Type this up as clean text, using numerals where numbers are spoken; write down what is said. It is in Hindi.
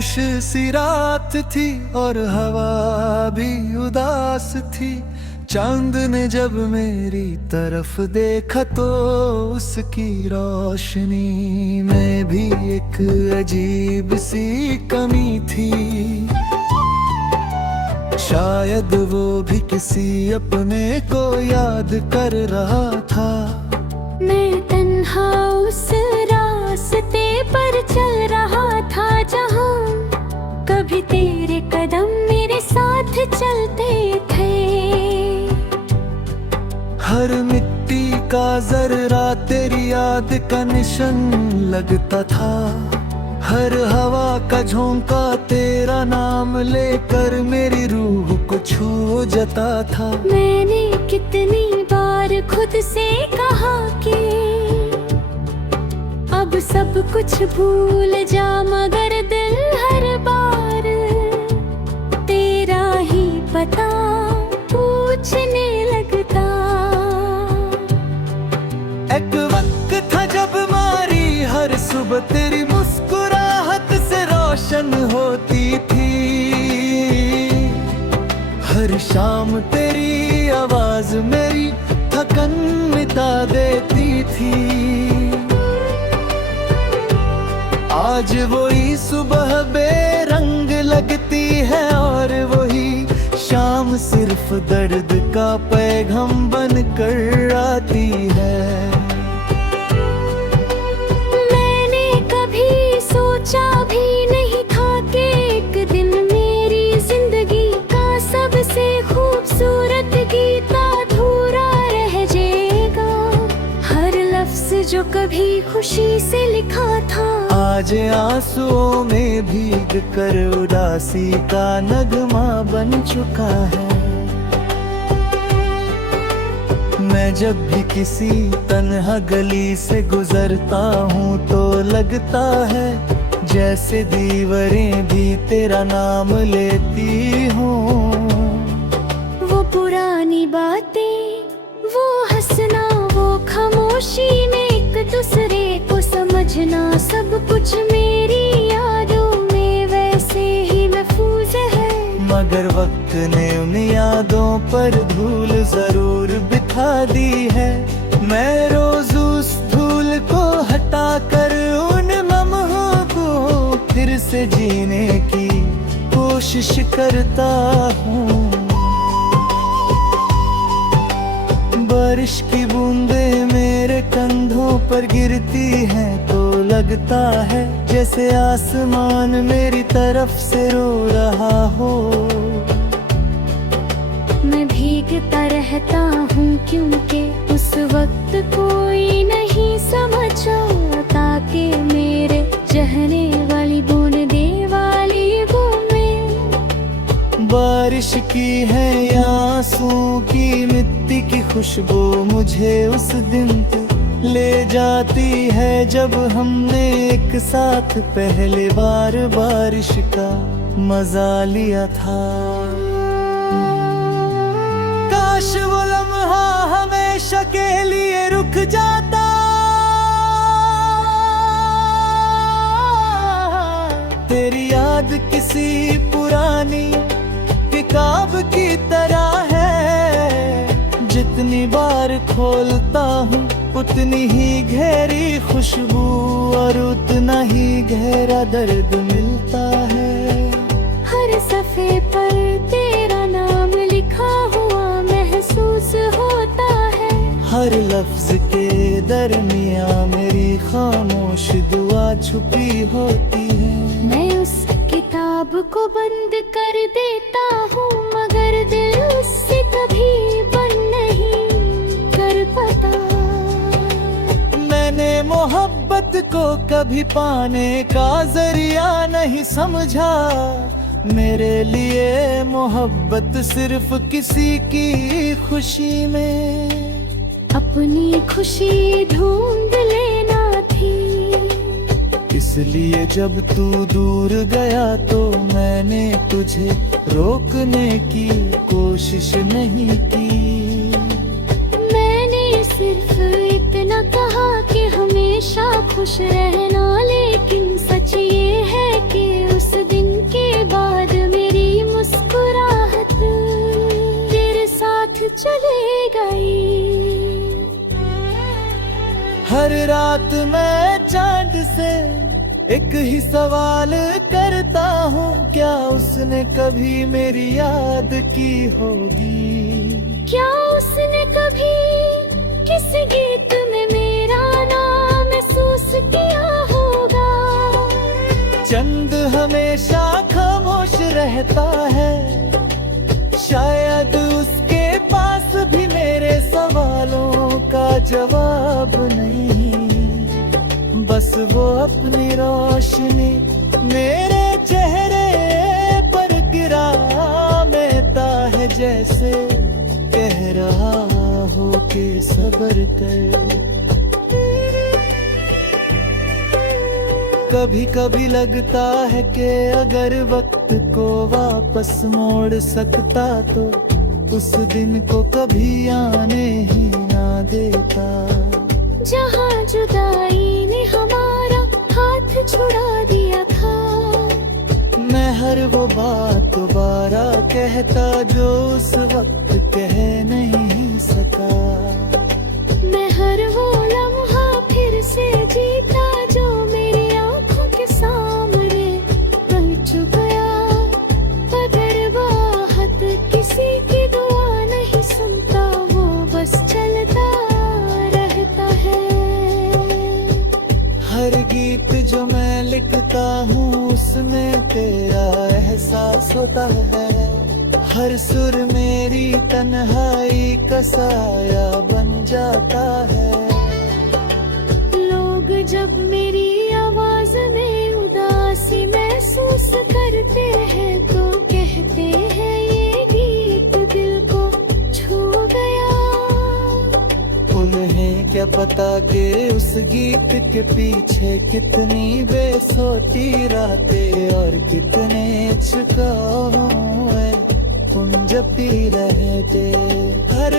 खामोश सी रात थी और हवा भी उदास थी। चांद ने जब मेरी तरफ देखा तो उसकी रोशनी में भी एक अजीब सी कमी थी। शायद वो भी किसी अपने को याद कर रहा था। मैं तन्हा उस रास्ते पर चल रहा था जहाँ कभी तेरे कदम मेरे साथ चलते थे। हर मिट्टी का जर्रा तेरी याद का निशान लगता था। हर हवा का झोंका तेरा नाम लेकर मेरी रूह को छू जाता था। मैंने कितनी बार खुद से कहा कि अब सब कुछ भूल जा, मगर दिल हर बार तेरा ही पता पूछने लगता। एक वक्त था जब मारी हर सुबह तेरी मुस्कुराहट से रोशन होती थी। हर शाम तेरी आवाज मेरी थकन मिटा देती थी। आज वही सुबह बेरंग लगती है और वही शाम सिर्फ दर्द का पैगाम बन कर आती है। मैंने कभी सोचा भी नहीं था कि एक दिन मेरी जिंदगी का सबसे खूबसूरत गीत अधूरा रह जाएगा। हर लफ्ज जो कभी खुशी से लिखा था आज आंसुओं में भीग कर उदासी का नगमा बन चुका है। मैं जब भी किसी तन्हा गली से गुजरता हूँ तो लगता है जैसे दीवारें भी तेरा नाम लेती हूँ। वो पुरानी बातें, वो हंसना, वो खामोशी में एक दूसरे को समझना, सब कुछ मेरी यादों में वैसे ही महफूज है। मगर वक्त ने उन यादों पर धूल जरूर बिठा दी है। मैं रोज उस धूल को हटा कर उन लम्हों को फिर से जीने की कोशिश करता हूँ। बारिश की बूंदें मेरे कंधों पर गिरती हैं तो लगता है जैसे आसमान मेरी तरफ से रो रहा हो। मैं भीगता रहता हूँ क्योंकि उस वक्त कोई नहीं समझता कि मेरे चहने वाली बूंदे वाली वो मैं। बारिश की है या आंसुओं की मिट्टी की खुशबू मुझे उस दिन ले जाती है जब हमने एक साथ पहले बार बारिश का मजा लिया था। काश वो लम्हा हमेशा के लिए रुक जाता। तेरी याद किसी पुरानी किताब की तरह है। जितनी बार खोलता हूँ उतनी ही गहरी खुशबू और उतना ही गहरा दर्द मिलता है। हर सफ़े पर तेरा नाम लिखा हुआ महसूस होता है। हर लफ्ज के दरमियाँ मेरी खामोश दुआ छुपी होती है। मैं उस किताब को बंद कर देता हूँ मगर दिल उससे कभी बंद नहीं कर पाता। मैंने मोहब्बत को कभी पाने का जरिया नहीं समझा। मेरे लिए मोहब्बत सिर्फ किसी की खुशी में अपनी खुशी ढूंढ लेना थी। इसलिए जब तू दूर गया तो मैंने तुझे रोकने की कोशिश नहीं की। मैंने सिर्फ इतना कहा कि हमेशा खुश रहना, लेकिन सच ये है कि उस दिन रात मैं चांद से एक ही सवाल करता हूँ, क्या उसने कभी मेरी याद की होगी? क्या उसने कभी किसी गीत में मेरा नाम महसूस किया होगा? चंद हमेशा खामोश रहता है, शायद उसके पास भी मेरे सवालों का जवाब नहीं। बस वो अपनी रोशनी मेरे चेहरे पर गिरा देता है, जैसे कह रहा हो कि सब्र कर। कभी कभी लगता है कि अगर वक्त को वापस मोड़ सकता तो उस दिन को कभी आने ही ना देता। जहाँ जुदाई ने हमारा हाथ छुड़ा दिया था, मैं हर वो बात दोबारा कहता जो उस वक्त कह नहीं सका। मैं हर वो लम्हा फिर से जीता जो मेरी आंखों के सामने बच गया। अगर बाहत किसी की दुआ नहीं सुनता, वो बस चलता रहता है। हर गीत जो मैं लिखता हूँ उसमें तेरा एहसास होता है, हर सुर मेरी तन्हाई का साया बन जाता है। लोग जब मेरी आवाज में उदासी महसूस करते हैं तो कहते हैं ये गीत दिल को छू गया। उन्हें क्या पता कि उस गीत के पीछे कितनी बेसोती रातें और कितने छुपाए कुंज पी रहते। हर